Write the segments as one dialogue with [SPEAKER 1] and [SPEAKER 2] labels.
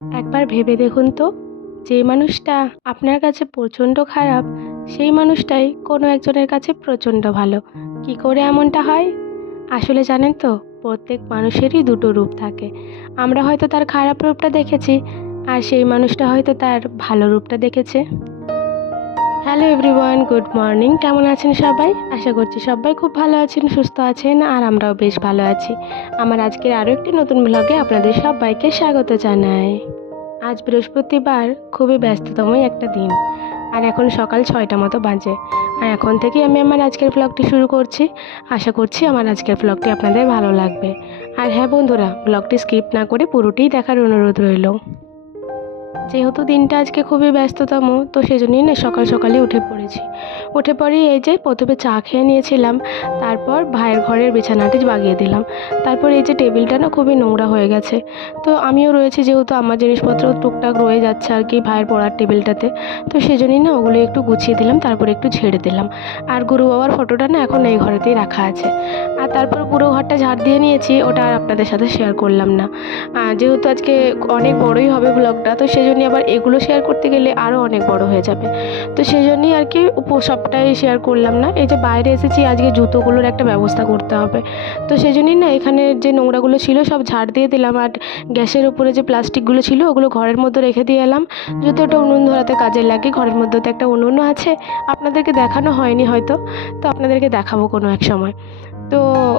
[SPEAKER 1] একবার ভেবে দেখুন তো যে মানুষটা আপনার কাছে প্রচণ্ড খারাপ, সেই মানুষটাই কোনো একজনের কাছে প্রচণ্ড ভালো। কি করে এমনটা হয়? আসলে জানেন তো, প্রত্যেক মানুষেরই দুটো রূপ থাকে। আমরা হয়তো তার খারাপ রূপটা দেখেছি, আর সেই মানুষটা হয়তো তার ভালো রূপটা দেখেছে। হ্যালো এভরিওয়ান গুড মর্নিং কেমন আছেন সবাই? আশা করছি সবাই খুব ভালো আছেন, সুস্থ আছেন, আর আমরাও বেশ ভালো আছি। আমার আজকের আরও একটি নতুন ব্লগে আপনাদের সবাইকে স্বাগত জানাই। আজ বৃহস্পতিবার, খুবই ব্যস্ততমই একটা দিন। আর এখন সকাল ছয়টা মতো বাজে। আর এখন থেকেই আমি আমার আজকের ব্লগটি শুরু করছি। আশা করছি আমার আজকের ব্লগটি আপনাদের ভালো লাগবে। আর হ্যাঁ বন্ধুরা ব্লগটি স্কিপ না করে পুরোটিই দেখার অনুরোধ রইল। যেহেতু দিনটা আজকে খুবই ব্যস্ততম তো সেজন্যই না সকাল সকালে উঠে পড়েছি। উঠে পরেই এই যে প্রথমে চা খেয়ে নিয়েছিলাম, তারপর ভাইয়ের ঘরের বিছানাটি বাগিয়ে দিলাম। তারপর এই যে টেবিলটা না খুবই নোংরা হয়ে গেছে। তো আমিও রয়েছি যেহেতু আমার জিনিসপত্র টুকটাক রয়ে যাচ্ছে আর কি ভাইয়ের পড়ার টেবিলটাতে। তো সেজন্যই না ওগুলো একটু গুছিয়ে দিলাম, তারপর একটু ঝেড়ে দিলাম। আর গুরু বাবার ফটোটা না এখন এই ঘরেতেই রাখা আছে। আর তারপর পুরো ঘরটা ঝাড় দিয়ে নিয়েছি, ওটা আর আপনাদের সাথে শেয়ার করলাম না। যেহেতু আজকে অনেক বড়ই হবে ব্লগটা তো সেই জন্যই আবার এগুলো শেয়ার করতে গেলে আরও অনেক বড় হয়ে যাবে। তো সেই জন্যই আর কি উপ- সবটাই শেয়ার করলাম না। এই যে বাইরে এসেছি, আজকে জুতোগুলোর একটা ব্যবস্থা করতে হবে। তো সেই জন্যই না এখানে যে নোংরাগুলো ছিল সব ঝাড় দিয়ে দিলাম। আর গ্যাসের উপরে যে প্লাস্টিকগুলো ছিল, ওগুলো ঘরের মধ্যে রেখে দিয়ে এলাম। যদি ওটা উনুন ধরাতে কাজে লাগে, ঘরের মধ্যে তো একটা উনুনও আছে। আপনাদেরকে দেখানো হয়নি হয়তো, তো আপনাদেরকে দেখাবো কোনো এক সময়। তো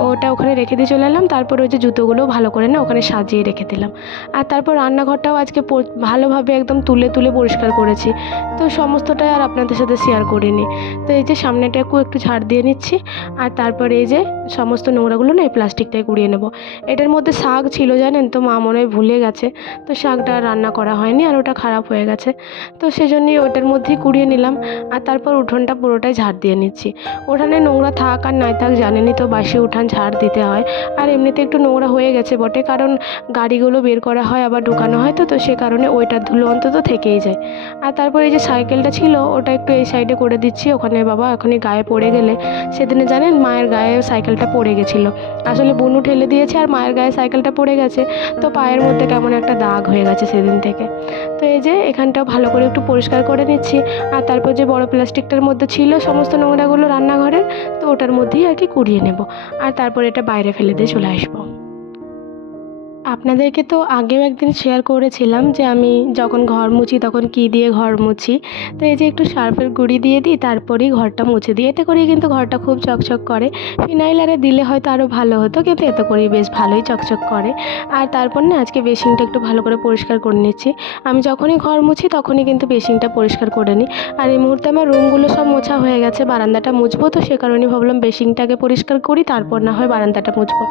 [SPEAKER 1] ওটা ওখানে রেখে দিয়ে চলে এলাম। তারপর ওই যে জুতোগুলো ভালো করে না ওখানে সাজিয়ে রেখে দিলাম। আর তারপর রান্নাঘরটাও আজকে ভালোভাবে একদম তুলে তুলে পরিষ্কার করেছি। তো সমস্তটাই আর আপনাদের সাথে শেয়ার করিনি। তো এই যে সামনেটাকেও একটু ঝাড় দিয়ে নিচ্ছি। আর তারপরে এই যে সমস্ত নোংরাগুলো না এই প্লাস্টিকটায় কুড়িয়ে নেব। এটার মধ্যে শাক ছিল জানেন তো, মা মনে হয় ভুলে গেছে। তো শাকটা রান্না করা হয়নি আর ওটা খারাপ হয়ে গেছে। তো সেজন্যই ওটার মধ্যেই কুড়িয়ে নিলাম। আর তারপর উঠোনটা পুরোটাই ঝাড় দিয়ে নিচ্ছি। উঠানে নোংরা থাক আর নাই থাক জানেনই তো বাসি উঠান ঝাড় দিতে হয়। আর এমনিতে একটু নোংরা হয়ে গেছে বটে, কারণ গাড়িগুলো বের করা হয়, আবার ঢোকানো হয় তো তো সে কারণে ওইটার ধুলো অন্তত থেকেই যায়। আর তারপরে এই যে সাইকেলটা ছিল, ওটা একটু এই সাইডে করে দিচ্ছি, ওখানে বাবা এখনই গায়ে পড়ে গেলে। সেদিনে জানেন, মায়ের গায়ে সাইকেলটা পড়ে গেছিল। আসলে বুনু ঠেলে দিয়েছে আর মায়ের গায়ে সাইকেলটা পড়ে গেছে, তো পায়ের মধ্যে কেমন একটা দাগ হয়ে গেছে সেদিন থেকে। তো এই যে এখানটাও ভালো করে একটু পরিষ্কার করে নিচ্ছি, আর তারপর যে বড় প্লাস্টিকটার মধ্যে ছিল, সমস্ত নোংরাগুলো রান্নাঘরের তো ওটার মধ্যেই আর কি কুড়িয়ে নেব। আর তারপর এটা বাইরে ফেলে দিয়ে চলে আসব। আপনাদেরকে তো আগেও একদিন শেয়ার করেছিলাম যে আমি যখন ঘর মুছি তখন কী দিয়ে ঘর মুছি। তো এই যে একটু সার্ফের গুঁড়ি দিয়ে দিই, তারপরেই ঘরটা মুছে দিই। এতে করেই কিন্তু ঘরটা খুব চকচক করে। ফিনাইল আরে দিলে হয়তো আরও ভালো হতো, কিন্তু এতে করেই বেশ ভালোই চকচক করে। আর তারপর না, আজকে বেসিনটা একটু ভালো করে পরিষ্কার করে নিচ্ছি। আমি যখনই ঘর মুছি তখনই কিন্তু বেসিনটা পরিষ্কার করে নিই। আর এই মুহূর্তে আমার রুমগুলো সব মোছা হয়ে গেছে, বারান্দাটা মুছবো। তো সে কারণেই ভাবলাম বেসিনটাকে পরিষ্কার করি, তারপর না হয় বারান্দাটা মুছবো।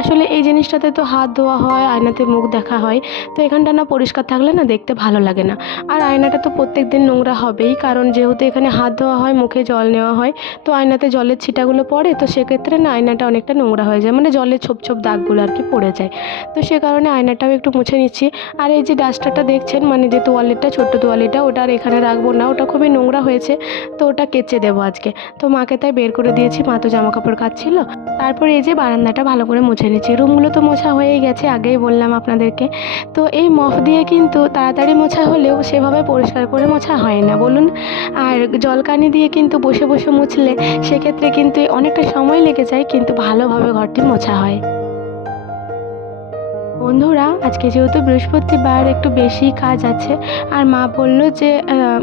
[SPEAKER 1] আসলে এই জিনিসটাতে তো হাত ধোয়া হয় আয়নাতে মুখ দেখা হয়, তো এখানটা না পরিষ্কার থাকলে না দেখতে ভালো লাগে না। আর আয়নাটা তো প্রত্যেক দিন নোংরা হবেই, কারণ যেহেতু এখানে হাত ধোয়া হয়, মুখে জল নেওয়া হয়, তো আয়নাতে জলের ছিটাগুলো পড়ে, তো সেক্ষেত্রে না আয়নাটা অনেকটা নোংরা হয়ে যায় মানে জলের ছোপ ছোপ দাগগুলো আর কি পড়ে যায়। তো সে কারণে আয়নাটাও একটু মুছে নিচ্ছি। আর এই যে ডাস্টারটা দেখছেন মানে যে তোয়ালেটটা ছোট্ট তোয়ালেটা, ওটা আর এখানে রাখব না, ওটা খুবই নোংরা হয়েছে, তো ওটা কেচে দেবো আজকে। তো মাকে তাই বের করে দিয়েছি, মা তো জামা কাপড় কাচ্ছিল। তারপর এই যে বারান্দাটা ভালো করে মুছে নিচ্ছি, রুমগুলো তো মোছা হয়েই গেছে আগেই বললাম আপনাদেরকে। তো এই মফ দিয়ে কিন্তু তাড়াতাড়ি মোছা হলেও সেভাবে পরিষ্কার করে মোছা হয় না, বলুন। আর জলকানি দিয়ে কিন্তু বসে বসে মুছলে সেক্ষেত্রে কিন্তু অনেকটা সময় লেগে যায়, কিন্তু ভালোভাবে ঘরটি মোছা হয়। বন্ধুরা, আজকে যেহেতু বৃহস্পতিবার, একটু বেশি কাজ আছে। আর মা বলল যে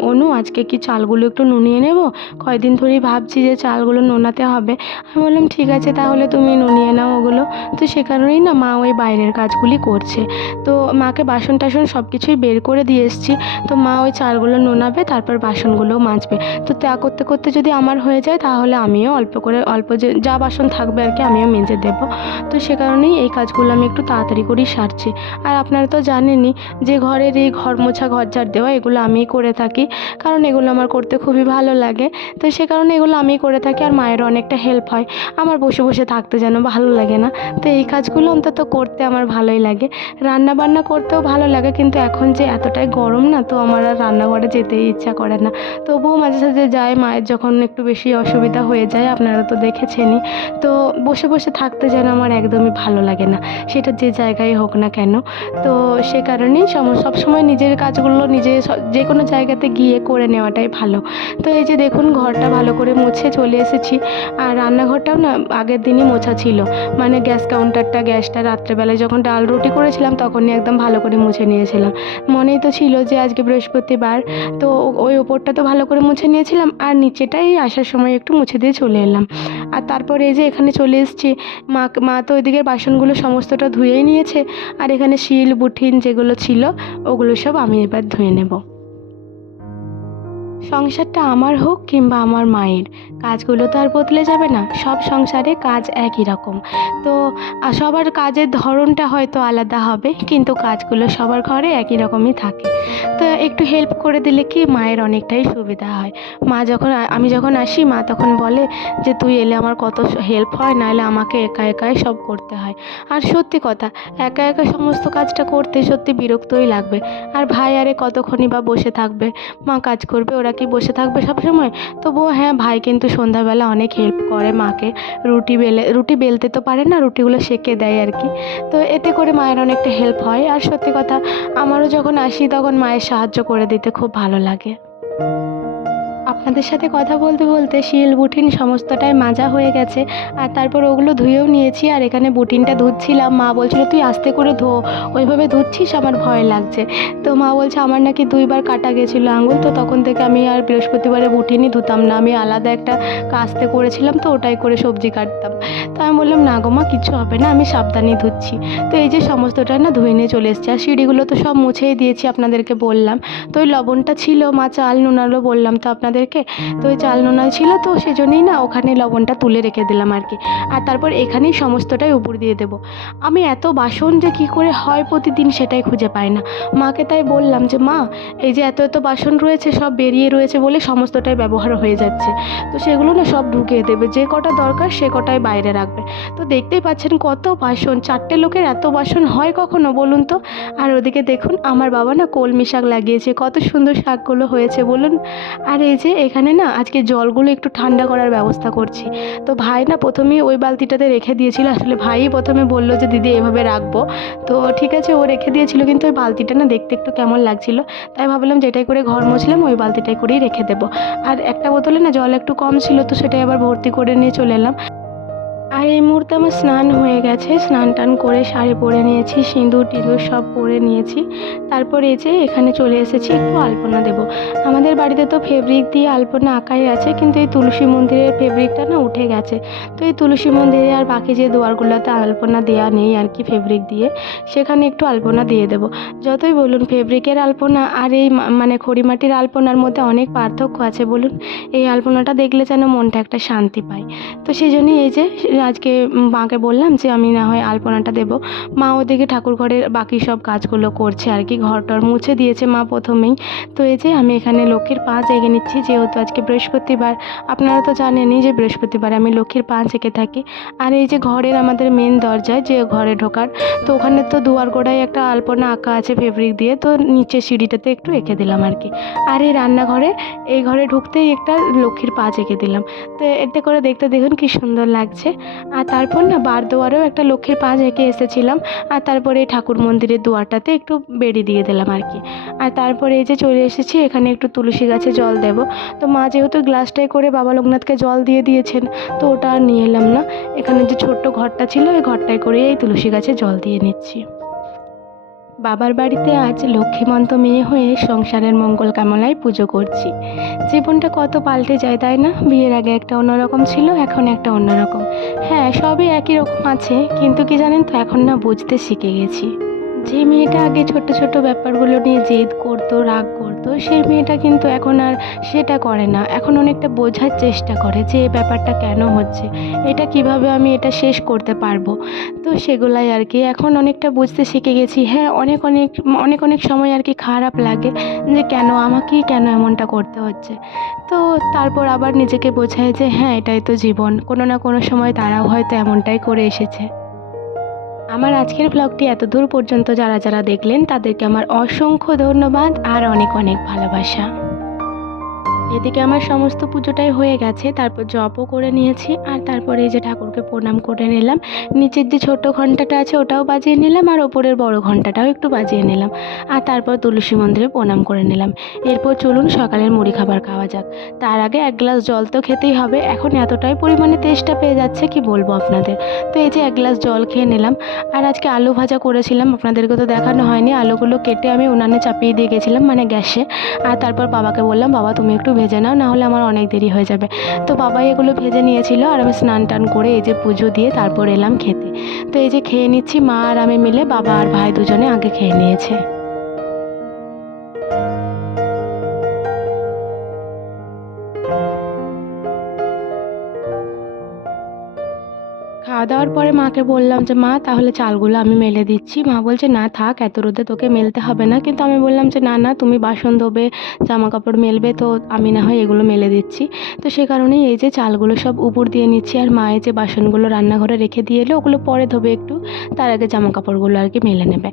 [SPEAKER 1] অনু, আজকে কি চালগুলো একটু নুনিয়ে নেব? কয়দিন ধরেই ভাবছি যে চালগুলো নোনাতে হবে। আমি বললাম, ঠিক আছে, তাহলে তুমি নুনিয়ে নাও ওগুলো। তো সে কারণেই না মা ওই বাইরের কাজগুলি করছে। তো মাকে বাসন টাসন সব কিছুই বের করে দিয়ে এসেছি। তো মা ওই চালগুলো নোনাবে, তারপর বাসনগুলোও মাজবে। তো তা করতে করতে যদি আমার হয়ে যায়, তাহলে আমিও অল্প করে, অল্প যে, যা বাসন থাকবে আর কি, আমিও মেজে দেবো। তো সে কারণেই এই কাজগুলো আমি একটু তাড়াতাড়ি করেই সারছি। আর আপনারা তো জানেনই যে ঘরের এই ঘর মোছা, ঘর ঝাড় দেওয়া, এগুলো আমিই করে থাকি। কারণ এগুলো আমার করতে খুবই ভালো লাগে। তো সে কারণে এগুলো আমিই করে থাকি আর মায়েরও অনেকটা হেল্প হয়। আমার বসে বসে থাকতে যেন ভালো লাগে না। তো এই কাজগুলো অন্তত করতে আমার ভালোই লাগে। রান্না বান্না করতেও ভালো লাগে, কিন্তু এখন যে এতটাই গরম না, তো আমার আর রান্নাঘরে যেতেই ইচ্ছা করে না। তবুও মাঝে, সাঝে যায় মায়ের যখন একটু বেশি অসুবিধা হয়ে যায়, আপনারা তো দেখেছেনই। তো বসে বসে থাকতে যেন আমার একদমই ভালো লাগে না। সেটা যে জায়গায় হোক না কেন, তো সে কারণেই সম সবসময় নিজের কাজগুলো নিজে যে কোনো জায়গাতে গিয়ে করে নেওয়াটাই ভালো। তো এই যে দেখুন, ঘরটা ভালো করে মুছে চলে এসেছি। আর রান্নাঘরটাও না আগের দিনই মোছা ছিল। মানে গ্যাস কাউন্টারটা, গ্যাসটা রাত্রেবেলায় যখন ডাল রুটি করেছিলাম তখনই একদম ভালো করে মুছে নিয়েছিলাম। মনেই তো ছিল যে আজকে বৃহস্পতিবার, তো ওই ওপরটা তো ভালো করে মুছে নিয়েছিলাম আর নিচেটাই আসার সময় একটু মুছে দিয়ে চলে এলাম। আর তারপরে এই যে এখানে চলে এসেছি, মা মা তো ওইদিকের বাসনগুলো সমস্তটা ধুয়েই নিয়েছে। আর এখানে শিল বুঠিন যেগুলো ছিল ওগুলো সব আমি এবার ধুয়ে নেব। সংসারটা আমার হোক কিংবা আমার মায়ের, কাজগুলো তো আর বদলে যাবে না, সব সংসারে কাজ একই রকম। তো সবার কাজের ধরনটা হয়তো আলাদা হবে, কিন্তু কাজগুলো সবার ঘরে একই রকমই থাকে। তো একটু হেল্প করে দিলে কি মায়ের অনেকটাই সুবিধা হয়। মা যখন, আমি যখন আসি, মা তখন বলে যে, তুই এলে আমার কত হেল্প হয়, নাহলে আমাকে একা একাই সব করতে হয়। আর সত্যি কথা, একা একা সমস্ত কাজটা করতে সত্যি বিরক্তই লাগবে। আর ভাই আরে কতক্ষণই বা বসে থাকবে? মা কাজ করবে, ওরা কি বসে থাকবে সবসময় তবুও হ্যাঁ ভাই কিন্তু সন্ধ্যাবেলা অনেক হেল্প করে মাকে। রুটি বেলে, রুটি বেলতে তো পারে না, রুটিগুলো সেঁকে দেয় আর কি। তো এতে করে মায়ের অনেকটা হেল্প হয়। আর সত্যি কথা, আমারও যখন আসি তখন মায়ের সাহায্য করে দিতে খুব ভালো লাগে। আপনাদের সাথে কথা বলতে বলতে শিল, বুটিন সমস্তটাই মাজা হয়ে গেছে। আর তারপর ওগুলো ধুয়েও নিয়েছি, আর এখানে বুটিনটা ধুচ্ছিলাম। মা বলছিল, তুই আস্তে করে ধো, ওইভাবে ধুচ্ছিস আমার ভয় লাগছে। তো মা বলছে, আমার নাকি দুইবার কাটা গেছিল আঙুল, তো তখন থেকে আমি আর বৃহস্পতিবারে বুটিনই ধুতাম না। আমি আলাদা একটা কাস্তে করেছিলাম, তো ওটাই করে সবজি কাটতাম। তো আমি বললাম, না গো মা কিছু হবে না, আমি সাবধানেই ধুচ্ছি। তো এই যে সমস্তটা না ধুয়ে নিয়ে চলে এসছে। আর সিঁড়িগুলো তো সব মুছেই দিয়েছি, আপনাদেরকে বললাম। তো ওই লবণটা ছিল, মা চাল নুনালো বললাম, তো আপনাদেরকে তো ওই চাল নোনা ছিল তো সেজন্যই না ওখানে লবণটা তুলে রেখে দিলাম আর কি। আর তারপর এখানেই সমস্তটাই উপর দিয়ে দেবো। আমি এত বাসন যে কী করে হয় প্রতিদিন সেটাই খুঁজে পাই না। মাকে তাই বললাম যে মা এই যে এত এত বাসন রয়েছে সব বেরিয়ে রয়েছে বলে সমস্তটাই ব্যবহার হয়ে যাচ্ছে। তো সেগুলো না সব ঢুকিয়ে দেবে। যে কটা দরকার সে কটাই বাইরে রাখবে। তো দেখতেই পাচ্ছেন কত বাসন চারটে লোকের এত বাসন হয় কখনো বলুন তো? আর ওদিকে দেখুন আমার বাবা না কলমি শাক লাগিয়েছে। কত সুন্দর শাকগুলো হয়েছে বলুন। আর এই যে এখানে না আজকে জলগুলো একটু ঠান্ডা করার ব্যবস্থা করছি। তো ভাই না প্রথমেই ওই বালতিটাতে রেখে দিয়েছিল, আসলে ভাই প্রথমে বলল যে, দিদি, এভাবে রাখব। তো ঠিক আছে, ও রেখে দিয়েছিল, কিন্তু ওই বালতিটা না দেখতে একটু কেমন লাগছিল। তাই ভাবলাম যেটাই করে ঘর মুছলাম, ওই বালতিটাই করেই রেখে দেবো। আর একটা বোতলে না জল একটু কম ছিল, তো সেটাই আবার ভর্তি করে নিয়ে চলে এলাম। আর এই মুহূর্তে আমার স্নান হয়ে গেছে। স্নান টান করে শাড়ি পরে নিয়েছি, সিঁদুর টিঁদুর সব পরে নিয়েছি। তারপর এই যে এখানে চলে এসেছি, একটু আলপনা দেবো। আমাদের বাড়িতে তো ফেব্রিক দিয়ে আলপনা আঁকাই আছে, কিন্তু এই তুলসী মন্দিরের ফেব্রিকটা না উঠে গেছে। তো এই তুলসী মন্দিরে আর বাকি যে দুয়ারগুলোতে আলপনা দেওয়া নেই আর কি ফেব্রিক দিয়ে, সেখানে একটু আলপনা দিয়ে দেবো। যতই বলুন ফেব্রিকের আলপনা আর এই মানে খড়িমাটির আলপনার মধ্যে অনেক পার্থক্য আছে বলুন, এই আলপনাটা দেখলে যেন মনটা একটা শান্তি পায়। তো সেই জন্যই এই যে আজকে মাকে বললাম যে আমি না হয় আলপনাটা দেবো। মা ওদিকে ঠাকুর ঘরের বাকি সব কাজগুলো করছে আর কি, ঘরটর মুছে দিয়েছে মা প্রথমেই। তো এই যে আমি এখানে লক্ষ্মীর পাঁচ এঁকে নিচ্ছি, যেহেতু আজকে বৃহস্পতিবার। আপনারা তো জানেনই যে বৃহস্পতিবার আমি লক্ষ্মীর পাঁচ এঁকে থাকি। আর এই যে ঘরের আমাদের মেন দরজায় যে ঘরে ঢোকার, তো ওখানে তো দুয়ার গোড়ায় একটা আলপনা আঁকা আছে ফেব্রিক দিয়ে, তো নিচে সিঁড়িটাতে একটু এঁকে দিলাম আর কি। আর এই রান্নাঘরে, এই ঘরে ঢুকতেই একটা লক্ষ্মীর পাঁচ এঁকে দিলাম। তো এতে করে দেখতে দেখুন কি সুন্দর লাগছে। আর তারপর না বার দোয়ারেও একটা লক্ষ্মীর পা এঁকে এসেছিলাম, আর তারপরে ঠাকুর মন্দিরের দুয়ারটাতে একটু বেড়ি দিয়ে দিলাম আর কি। আর তারপরে এই যে চলে এসেছি, এখানে একটু তুলসী গাছে জল দেব। তো মা যেহেতু গ্লাসটায় করে বাবা লোকনাথকে জল দিয়ে দিয়েছেন, তো ওটা আর নিয়ে এলাম না। এখানে যে ছোট্ট ঘরটা ছিল, ওই ঘরটায় করে এই তুলসী গাছে জল দিয়ে নিচ্ছি। বাবার বাড়িতে আজ লক্ষ্মীমন্ত মেয়ে হয়ে সংসারের মঙ্গল কামলায় পুজো করছি। জীবনটা কত পাল্টে যায় তাই না? বিয়ের আগে একটা অন্যরকম ছিল, এখন একটা অন্যরকম। হ্যাঁ সবই একই রকম আছে, কিন্তু কি জানেন তো, এখন না বুঝতে শিখে গেছি। যে মেয়েটা আগে ছোট ছোট ব্যাপারগুলো নিয়ে জেদ করতো, রাগ করতো সেই মেয়েটা কিন্তু এখন আর সেটা করে না। এখন অনেকটা বোঝার চেষ্টা করে যে এই ব্যাপারটা কেন হচ্ছে, এটা কীভাবে আমি এটা শেষ করতে পারব। তো সেগুলাই আর কি। এখন অনেকটা বুঝতে শিখে গেছি হ্যাঁ অনেক অনেক অনেক অনেক সময় আর কি খারাপ লাগে যে কেন, আমাকেই কেন এমনটা করতে হচ্ছে। তো তারপর আবার নিজেকে বোঝায় যে হ্যাঁ এটাই তো জীবন। কোনো না কোনো সময় তারাও হয়তো এমনটাই করে এসেছে। আমার আজকের ব্লগটি এত দূর পর্যন্ত যারা যারা দেখলেন, তাদেরকে আমার অসংখ্য ধন্যবাদ আর অনেক অনেক ভালোবাসা। এদিকে আমার সমস্ত পুজোটাই হয়ে গেছে, তারপর জপও করে নিয়েছি, আর তারপরে এই যে ঠাকুরকে প্রণাম করে নিলাম। নিচের যে ছোট ঘন্টাটা আছে ওটাও বাজিয়ে নিলাম, আর ওপরের বড় ঘন্টাটাও একটু বাজিয়ে নিলাম। আর তারপর তুলসী মন্দিরে প্রণাম করে নিলাম। এরপর চলুন সকালের মুড়ি খাবার খাওয়া যাক। তার আগে এক গ্লাস জল তো খেতেই হবে, এখন এতটাই পরিমাণে তেষ্টা পেয়ে যাচ্ছে, কি বলব আপনাদের? তো এই যে এক গ্লাস জল খেয়ে নিলাম, আর আজকে আলু ভাজা করেছিলাম, আপনাদেরকে তো দেখানো হয়নি। আলুগুলো কেটে আমি উনানে চাপিয়ে দিয়ে গেছিলাম মানে গ্যাসে। আর তারপর বাবাকে বললাম, বাবা, তুমি একটু ভেজে নাও, নাহলে আমার অনেক দেরি হয়ে যাবে। তো বাবাই এগুলো ভেজে নিয়েছিল, আর আমি স্নান টান করে এই যে পুজো দিয়ে তারপর এলাম খেতে। তো এই যে খেয়ে নিচ্ছি মা আর আমি মিলে বাবা আর ভাই দুজনে আগে খেয়ে নিয়েছে। দাওয়ার পরে মাকে বললাম যে, মা, তাহলে চালগুলো আমি মেলে দিচ্ছি। মা বলছে, না, থাক, এত রোদে তোকে মেলতে হবে না। কিন্তু আমি বললাম যে, না না, তুমি বাসন ধোবে জামা কাপড় মেলবে, তো আমি না হয় এগুলো মেলে দিচ্ছি। তো সে কারণেই এই যে চালগুলো সব উপর দিয়ে নিচ্ছি, আর মা এই যে বাসনগুলো রান্নাঘরে রেখে দিয়ে এলে, ওগুলো পরে ধোবে একটু, তার আগে জামা কাপড়গুলো আর কি মেলে নেবে।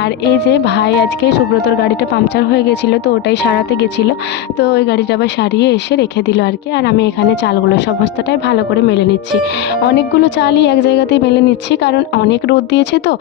[SPEAKER 1] আর এই যে ভাই আজকে সুব্রতর গাড়িটা পাংচার হয়ে গেছিল, তো ওটাই সারাতে গেছিল, তো ওই গাড়িটা আবার সারিয়ে এসে রেখে দিল আর কি, আর আমি এখানে চালগুলো সমস্তটাই ভালো করে মেলে নিচ্ছি। অনেকগুলো চালই এক জায়গাতেই মেলে নিচ্ছি, কারণ অনেক রোদ দিয়েছে তো।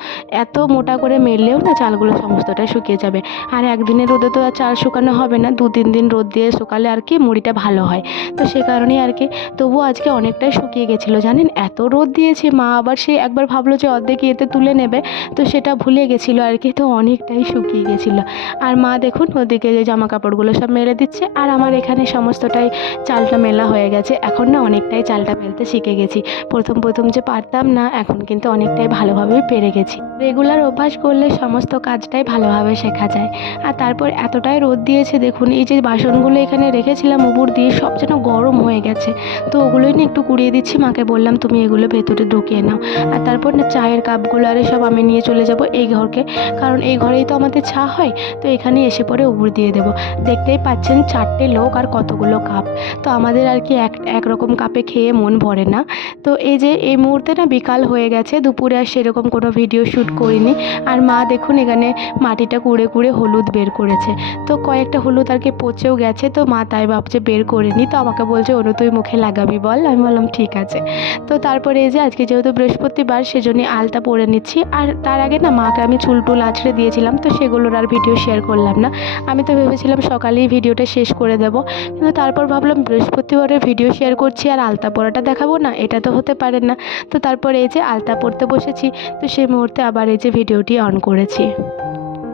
[SPEAKER 1] এত মোটা করে মেললেও না চালগুলো সমস্তটাই শুকিয়ে যাবে। আর একদিনের রোদে তো আর চাল শুকানো হবে না দু তিন দিন রোদ দিয়ে শুকালে আর কি মুড়িটা ভালো হয়। তো সে কারণেই আর কি তবুও আজকে অনেকটাই শুকিয়ে গেছিল, জানেন? এত রোদ দিয়েছে, মা আবার সে একবার ভাবলো যে অর্ধেক ইয়েতে তুলে নেবে, তো সেটা ভুলে গেছিল আর কি, তো অনেকটাই শুকিয়ে গেছিল। আর মা দেখুন, ওদিকে যে জামা কাপড়গুলো সব মেলে দিচ্ছে, আর আমার এখানে সমস্তটাই চালটা মেলা হয়ে গেছে। এখন না অনেকটাই চালটা মেলতে শিখে গেছি। প্রথম প্রথম যে পারতাম না, এখন কিন্তু অনেকটাই ভালোভাবেই পেরে গেছি। রেগুলার অভ্যাস করলে সমস্ত কাজটাই ভালোভাবে শেখা যায়। আর তারপর এতটাই রোদ দিয়েছে, দেখুন, এই যে বাসনগুলো এখানে রেখেছিলাম, উপর দিয়ে সব যেন গরম হয়ে গেছে। তো ওগুলোই না একটু কুড়িয়ে দিচ্ছি, মাকে বললাম, তুমি এগুলো ভেতরে ঢুকিয়ে নাও। আর তারপর না চায়ের কাপগুলো আরে সব আমি নিয়ে চলে যাব এই ঘরকে, কারণ এই ঘরেই তো আমাদের চা হয়। তো এখানে এসে পরে উপর দিয়ে দেবো। দেখতেই পাচ্ছেন চারটে লোক আর কতগুলো কাপ। তো আমাদের আর কি এক একরকম কাপে খেয়ে মন ভরে না। তো এই যে এই মুহূর্তে না বিকাল হয়ে গেছে, দুপুরে আর সেরকম কোনো ভিডিও শ্যুট করিনি। আর মা দেখুন এখানে মাটিটা কুড়ে কুড়ে হলুদ বের করেছে। তো কয়েকটা হলুদ আর কি পচেও গেছে, তো মা তাই ভাবছে বের করে করিনি তো আমাকে বলছে, অনু, তুই মুখে লাগাবি বল। আমি বললাম, ঠিক আছে। তো তারপরে এই যে আজকে যেহেতু বৃহস্পতিবার সেজন্য আলতা পরে নিচ্ছি। আর তার আগে না মাকে আমি চুল টুল আছড়ে দিয়েছিলাম, তো সেগুলোর আর ভিডিও শেয়ার করলাম না। আমি তো ভেবেছিলাম সকালেই ভিডিওটা শেষ করে দেবো। কিন্তু তারপর ভাবলাম বৃহস্পতিবারে ভিডিও শেয়ার করছি, আর আলতা পরাটা দেখাবো না, এটা তো হতে পারে না। তো তারপরে এই যে আলতা পড়তে বসেছি, তো সেই মুহূর্তে আবার এই যে ভিডিওটি অন করেছি।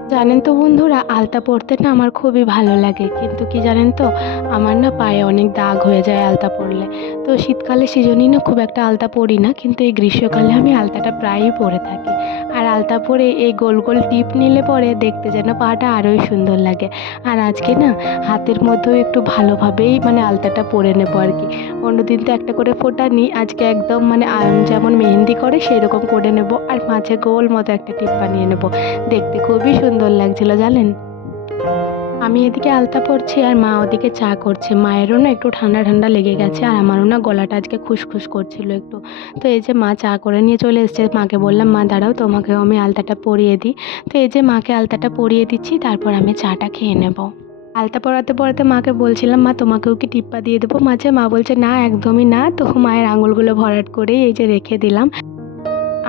[SPEAKER 1] জানেন তো বন্ধুরা, আলতা পড়তে না আমার খুবই ভালো লাগে। কিন্তু কি জানেন তো, আমার না পায়ে অনেক দাগ হয়ে যায় আলতা পরলে। তো শীতকালে সেজন্যই না খুব একটা আলতা পরি না, কিন্তু এই গ্রীষ্মকালে আমি আলতাটা প্রায়ই পরে থাকি। আর আলতা পরে এই গোল গোল টিপ নিলে পরে দেখতে যেন পাটা আরোই সুন্দর লাগে। আর আজকে না হাতের মধ্যেও একটু ভালোভাবেই মানে আলতাটা পরে নেব আর কি। অন্যদিন তো একটা করে ফোটা নিই আজকে একদম মানে যেমন মেহেন্দি করে সেই রকম করে নেব আর মাঝে গোল মতো একটা টিপ বানিয়ে নেব। দেখতে খুবই সুন্দর লাগছিল, জানেন? আমি এদিকে আলতা পরছি আর মা ওদিকে চা করছে। মায়েরও না একটু ঠান্ডা ঠান্ডা লেগে গেছে আর আমারও না গলাটা আজকে খুসখুস করছিল একটু। তো এই যে মা চা করে নিয়ে চলে এসেছে, মাকে বললাম, মা, দাঁড়াও, তোমাকেও আমি আলতাটা পরিয়ে দিই। তো এই যে মাকে আলতাটা পরিয়ে দিচ্ছি, তারপর আমি চাটা খেয়ে নেব। আলতা পরাতে পরাতে মাকে বলছিলাম, মা, তোমাকেও কি টিপ্পা দিয়ে দেবো? মাঝে মা বলছে, না, একদমই না। তো মায়ের আঙুলগুলো ভরাট করে এই যে রেখে দিলাম।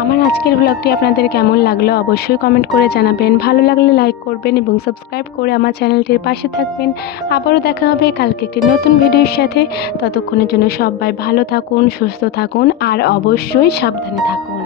[SPEAKER 1] আমার আজকের ব্লগটি আপনাদের কেমন লাগল অবশ্যই কমেন্ট করে জানাবেন। ভালো লাগলে লাইক করবেন এবং সাবস্ক্রাইব করে আমার চ্যানেলটির পাশে থাকবেন। আবারও দেখা হবে কালকে একটি নতুন ভিডিওর সাথে। ততক্ষণের জন্য সবাই ভালো থাকুন, সুস্থ থাকুন আর অবশ্যই সাবধানে থাকুন।